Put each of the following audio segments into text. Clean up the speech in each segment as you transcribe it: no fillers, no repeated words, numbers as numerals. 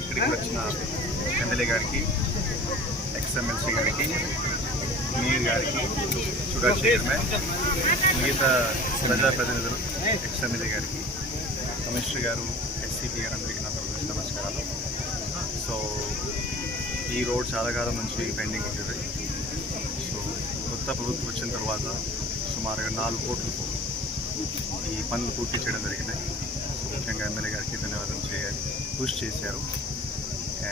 ఇక్కడికి వచ్చిన ఎమ్మెల్యే గారికి, ఎక్స్ఎమ్మెల్సీ గారికి, మేయర్ గారికి, షుగర్ చైర్మన్, మిగతా ప్రజాప్రతినిధులు, ఎక్స్ఎమ్మెల్యే గారికి, కమిషనర్ గారు, ఎస్సీపీ గారు అందరికీ నా నమస్కారాలు. సో ఈ రోడ్ చాలా కాలం నుంచి పెండింగ్ ఉంటుంది. సో కొత్త ప్రభుత్వం వచ్చిన తర్వాత సుమారుగా 4 కోట్లతో ఈ పనులు పూర్తి చేయడం జరిగినాయి. ముఖ్యంగా ఎమ్మెల్యే గారికి ధన్యవాదాలు చేయాలి, కృషి చేశారు.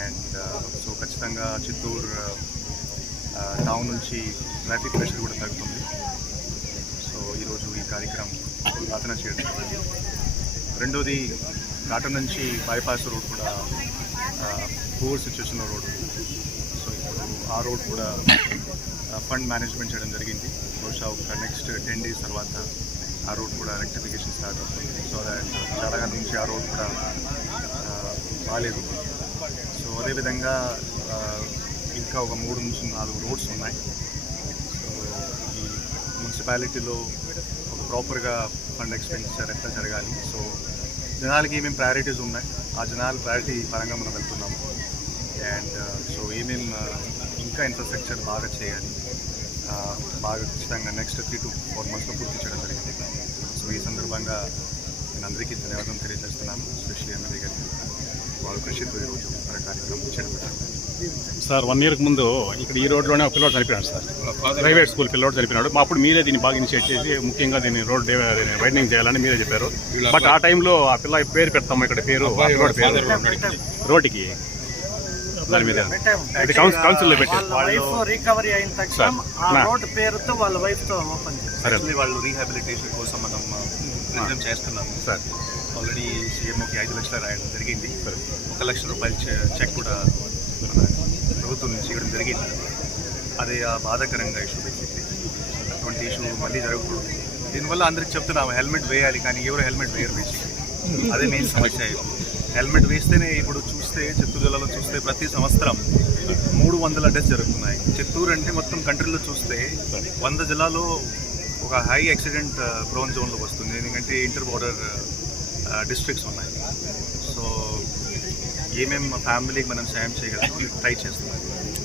అండ్ సో ఖచ్చితంగా చిత్తూరు టౌన్ నుంచి ట్రాఫిక్ ప్రెషర్ కూడా తగ్గుతుంది. సో ఈరోజు ఈ కార్యక్రమం ప్రార్థన చేయడం. రెండోది కాటన్ నుంచి బైపాస్ రోడ్ కూడా పూర్ సిచ్యువేషన్లో రోడ్ ఉంది. సో ఇప్పుడు ఆ రోడ్ కూడా ఫండ్ మేనేజ్మెంట్ చేయడం జరిగింది. బహుశా ఒక నెక్స్ట్ 10 days తర్వాత ఆ రోడ్ కూడా రెక్టిఫికేషన్ స్టార్ట్ అవుతుంది. సో దాట్ చాలా కాలం నుంచి ఆ రోడ్ కూడా బాగాలేదు. సో అదేవిధంగా ఇంకా ఒక 3 నుంచి 4 రోడ్స్ ఉన్నాయి. సో ఈ మున్సిపాలిటీలో ఒక ప్రాపర్గా ఫండ్ ఎక్స్పెండిచర్ ఎట్లా జరగాలి, సో జనాలకి ఏమేమి ప్రయారిటీస్ ఉన్నాయి, ఆ జనాల ప్రయారిటీ పరంగా మనం వెళ్తున్నాము. అండ్ సో ఏమేమి ఇంకా ఇన్ఫ్రాస్ట్రక్చర్ బాగా చేయాలి, బాగా ఖచ్చితంగా నెక్స్ట్ 3 to 4 monthsలో పూర్తి చేయడం జరిగింది. సో ఈ సందర్భంగా నేను అందరికీ ధన్యవాదం తెలియజేస్తున్నాను, ఎస్పెషల్లీ ఎమ్మెల్యే గారికి. వాళ్ళ కృషితో ఈరోజు మన కార్యక్రమం చేయడం. సార్ 1 year ముందు ఇక్కడ ఈ రోడ్లోనే ఒక పిల్లోడు చనిపోయాడు సార్, ప్రైవేట్ స్కూల్ పిల్లోడు చనిపోయినాడు. అప్పుడు మీరే దీన్ని బాగా ఇనిషియేట్ చేసి ముఖ్యంగా దీన్ని రోడ్ వైడనింగ్ చేయాలని మీరే చెప్పారు. బట్ ఆ టైంలో ఆ పిల్ల పేరు పెడతాము, ఇక్కడ పేరు పిల్లోడి పేరు రోడ్డుకి దాని మీద కౌన్సిల్లో పెట్టారు. రికవరీ అయిన తక్షణ ఆ రోడ్ పేరుతో వాళ్ళ వైఫ్తో ఓపెన్ చేస్తారు. వాళ్ళు రీహాబిలిటేషన్ కోసం మనం ప్రయత్నం చేస్తున్నాము సార్. ఆల్రెడీ సీఎంఓకి 5 లక్షలు రాయడం జరిగింది. 1 లక్ష రూపాయల చెక్ కూడా మన ప్రభుత్వం నుంచి ఇవ్వడం జరిగింది. అదే ఆ బాధాకరంగా ఇష్యూ బేసిక్లీ. అటువంటి ఇష్యూ మళ్ళీ జరగకూడదు. దీనివల్ల అందరికి చెప్తున్నాము హెల్మెట్ వేయాలి, కానీ ఎవరు హెల్మెట్ వేయరు బేసిక్లీ. అదే మెయిన్ సమస్య. హెల్మెట్ వేస్తేనే ఇప్పుడు చూస్తే చిత్తూరు జిల్లాలో చూస్తే ప్రతి సంవత్సరం 300 డెత్స్ జరుగుతున్నాయి. చిత్తూరు అంటే మొత్తం కంట్రీలో చూస్తే 100 జిల్లాలో ఒక హై యాక్సిడెంట్ ప్రోన్ జోన్లో వస్తుంది. ఎందుకంటే ఇంటర్ బోర్డర్ డిస్ట్రిక్ట్స్ ఉన్నాయి. సో ఏమేమి ఫ్యామిలీకి మనం సాయం చేయగలం ట్రై చేస్తున్నాం.